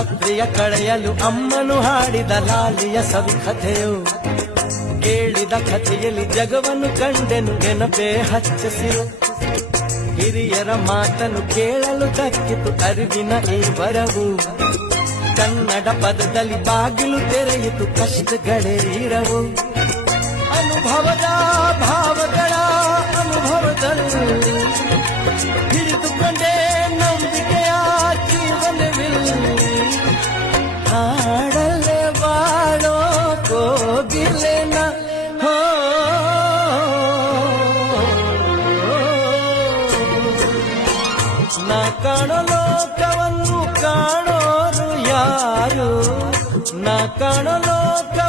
ರಾತ್ರಿಯ ಕಳೆಯಲು ಅಮ್ಮನು ಹಾಡಿದ ಲಾಲಿಯ ಸವಿ ಕಥೆಯು ಕೇಳಿದ ಕಥೆಯಲ್ಲಿ ಜಗವನ್ನು ಕಂಡೆನು ನೆನಪೇ ಹಚ್ಚಸಿರು. ಹಿರಿಯರ ಮಾತನ್ನು ಕೇಳಲು ತಕ್ಕಿತು ಅರಿವಿನ ಈ ವರವು. ಕನ್ನಡ ಪದದಲ್ಲಿ ಬಾಗಿಲು ತೆರೆಯಿತು ಕಷ್ಟಗಳೇ ಇರವು. ಅನುಭವದ ಭಾವಗಳ ಅನುಭವದಲ್ಲಿ. ಹಿಡಿದುಕೊಂಡೇ ನಂಬಿಕೆಯ ಹಾಡಲ್ಲೇ ಬಾಳೋ ಕೋಗಿಲೆನ ಹೋ ನಾ ಕಾಣೋ ಲೋಕವನ್ನು ಕಾಣೋರು ಯಾರು ನಾ ಕಾಣೋ ಲೋಕವನ್ನು ಕಾಣೋರು ಯಾರು